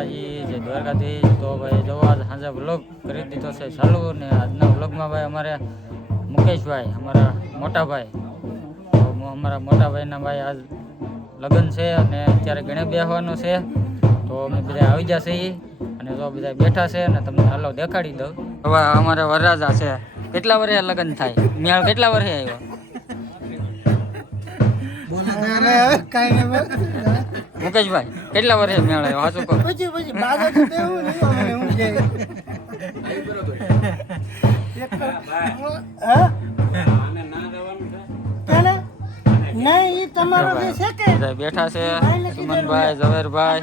માતાજી, જય દ્વારકાધીશ। તો ભાઈ જો આજ સાંજે વ્લોગ કરી દીધો છે ચાલુ ને આજના વ્લોગમાં ભાઈ અમારે મુકેશભાઈ અમારા મોટા ભાઈ, તો અમારા મોટા ભાઈના ભાઈ આજ લગ્ન છે અને અત્યારે ગણે બેસવાનું છે, તો અમે બધા આવી જશે અને જો બધા બેઠા છે અને તમને હાલો દેખાડી દઉં। હવે અમારે વરરાજા છે, કેટલા વર્ષે લગ્ન થાય? મેળ કેટલા વર્ષે આવ્યો? મુકેશભાઈ કેટલા વર્ષે મેળ આવ્યો? હાચું કહો। બેઠા છે સુમનભાઈ, ઝવેરભાઈ,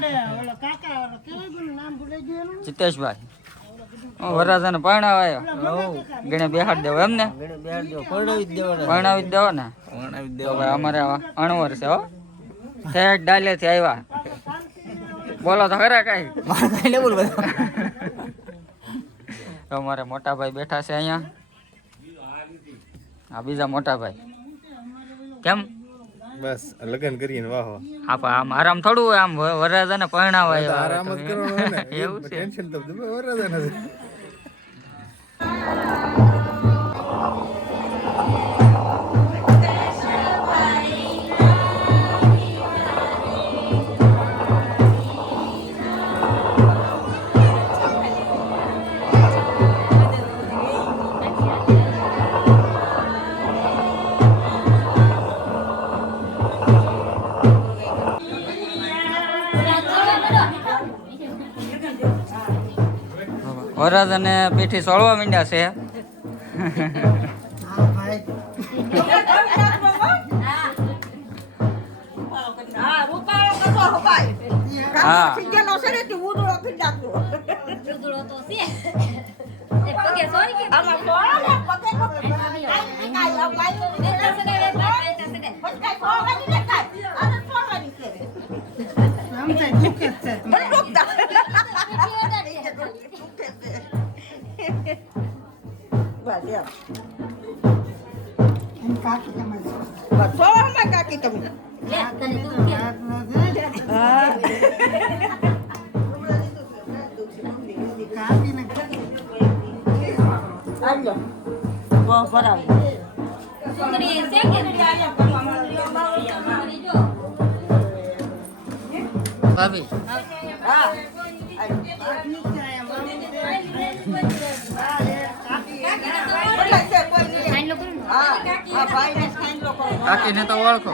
ચિતેશભાઈ, વરરાજાને પરણાવ આવ્યો, ગણે બેહાડ દેવો એમ ને? પરણાવી જ દેવો ને? તો ભાઈ અમારે અણવર છે હો, ઠેઠ ડાલે થી આવ્યા, બોલો તો ખરા કઈ? અમારે મોટા ભાઈ બેઠા છે અહીંયા, આ બીજા મોટા ભાઈ કેમ બસ લગન કરીને વાહો આમ આરામ થોડું હોય, આમ વરરાજાને પરણાવ આવ્યા આરામ જ કરવાનો ને એવું છે? ટેન્શન તો વરરાજાને છે। વરરાજાને પીઠી સોળવા માંડ્યા છે। હા ભાભી કાકીને તો ઓળખો।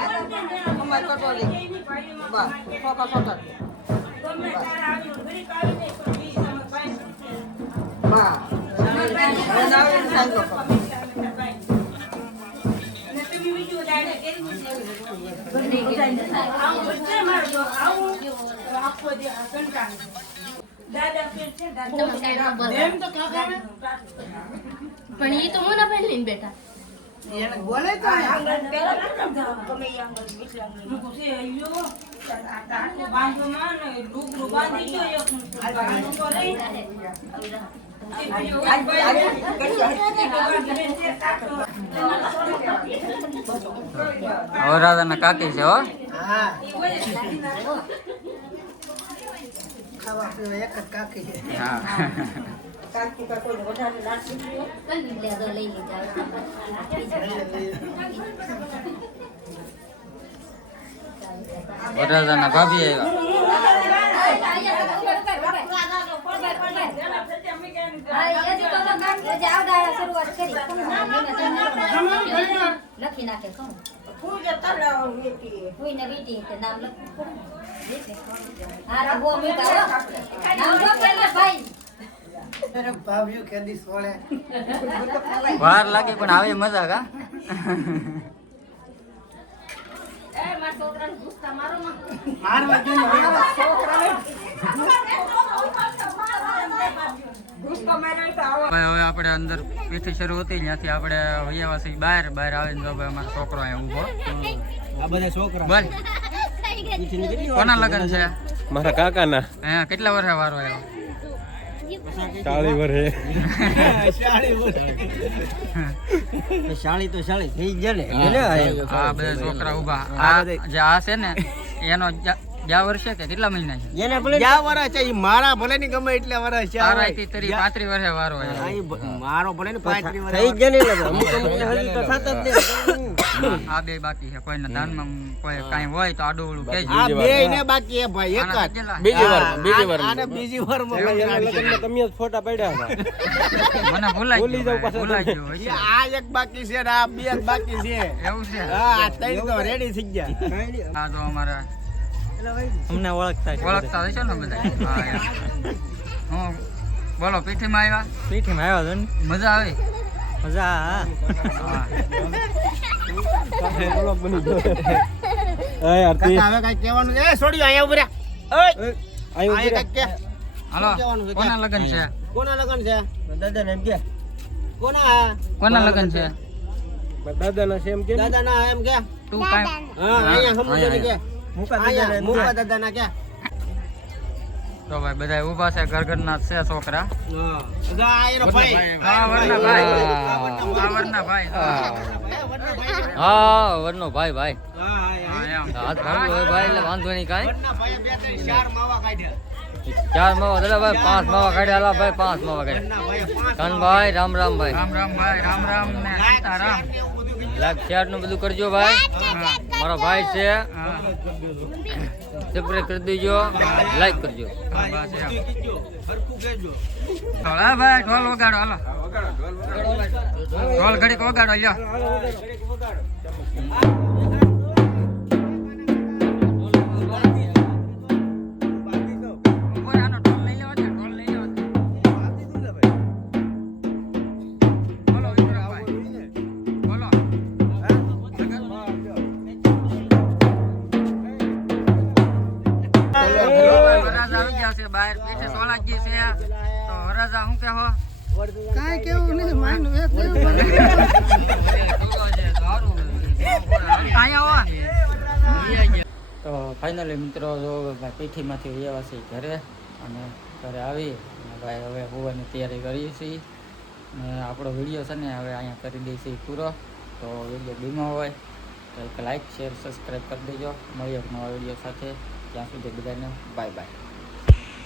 પણ એ તો મોના પહેલ લઈને બેઠા બોલે તો વરરાજાના કાકી છે હો। ખાવા પીવા એક જ કાકી છે। હા વરરાજાના ભાભી લખી નાખે વાર લાગે પણ આવે મજા કા? હવે આપણે અંદર પીઠી શરૂ હતી ત્યાંથી આપણે વૈયાવાસી બહાર આવીને જો ભાઈ અમારો છોકરો અહીંયા ઊભો। આ બધા છોકરા બોલ કોના લગ્ન છે? મારા કાકાના। હે કેટલા વર્ષે વારો આવ્યો? 40 વર્ષે। શાળી તો શાળી થઈ ગયા ને, આ બધા છોકરા ઊભા, આ જે આ છે ને એનો ગયા વર્ષે કે કેટલા મહિના છે એને ભલે ક્યાં વરસ છે ઈ મારા ભલે ની ગમે એટલે વરસ છે તારા થી તરી 35 વર્ષે વારો આ આવ્યો. ઈ મારો ભલે ને 35 થઈ વરસ જ નહીં લાગે અમુક અમુક ને હજી તો થતા જ નહીં. આ બે બાકી છે કોઈના દાનમાં કોઈ કાંઈ હોય તો આડું ઓળું કહેજો. આ બે ને બાકી એ ભાઈ એક આના જ કેટલા? બીજી વાર આને બીજી વાર માં લગ્નમાં તમે જ ફોટા પાડ્યા હતા મને ભૂલાઈ ગયું ભાઈ, ભૂલાઈ ગયું હશે. આ એક બાકી છે ને આ બે જ બાકી છે એવું છે હા આ ત્રણ તો રેડી થઈ ગયા આ તો અમારા અમને ઓળખતા ઓળખતા હશો ને બધા. હા એમ. હું બોલો પીઠીમાં આવ્યા પીઠીમાં આવ્યો હતો ને મજા આવી મજા હા હા યાર તે કાકા હવે કઈ કહેવાનું છે એ છોડ્યો અહીંયા ઉભી રહ્યા ઓય આયું આ એક કે હાલો કહેવાનું છે? કોના લગન છે કોના લગન છે દાદા ને એમ કે કોના કોના લગન છે દાદાના સેમ કે દાદા ના એમ કે તું કાંઈ હા અહીંયા સમજો ને કે મુકા દાદા અહીંયા ને એમ મુકા દાદા ના કે તો ભાઈ બધા ઊભા છે ઘર ઘરના છે છોકરા હા આ એનો ભાઈ હા વરના ભાઈ હા વરના ભાઈ હા વરનો ભાઈ ભાઈ હા હા એમ હાથ ભાંગો હોય ભાઈ એટલે વાંધો નહીં કાંઈ વરના ભાઈ બે ત્રણ ચાર માવા કાઢ્યા 4 માવા દાદા ભાઈ 5 માવા કાઢ્યા ભાઈ 5 માવા કાઢ્યા વરના ભાઈ પાંચ કાનભાઈ રામ રામ ભાઈ રામ રામ ભાઈ રામ રામ ને સીતારામ લાખ શેર નું બધું કરજો ભાઈ મારો ભાઈ છે હા સબસ્ક્રાઇબ કરી દેજો લાઈક કરજો હા, બસ એમ. કીજો હરખું કહેજો હા ભાઈ ઢોલ વગાડો હાલો ઢોલ ઘડીક વગાડો લ્યો ઉભો રહે, આનો ઢોલ લઈ લેવા દે, ઢોલ લઈ લેવા દે. બોલો વિક્રમભાઈ. બોલો. વરરાજા આવી ગયા છે બહાર પીઠે સોલાજી છે તો વરરાજા શું કહો કાંઈ કેવું નહીં માનું એક કેવું તો ફાઇનલી મિત્રો જો ભાઈ પીઠીમાંથી આવ્યા છે ઘરે અને ઘરે આવી અને ભાઈ હવે હોવાની તૈયારી કરીએ છીએ અને આપણો વિડીયો છે ને હવે અહીંયા કરી દઈએ છીએ પૂરો તો વિડીયો બીમો હોય તો એક લાઈક શેર સબસ્ક્રાઈબ કરી દેજો મળીએ એક નવા વિડીયો સાથે ત્યાં સુધી બધાને બાય બાય.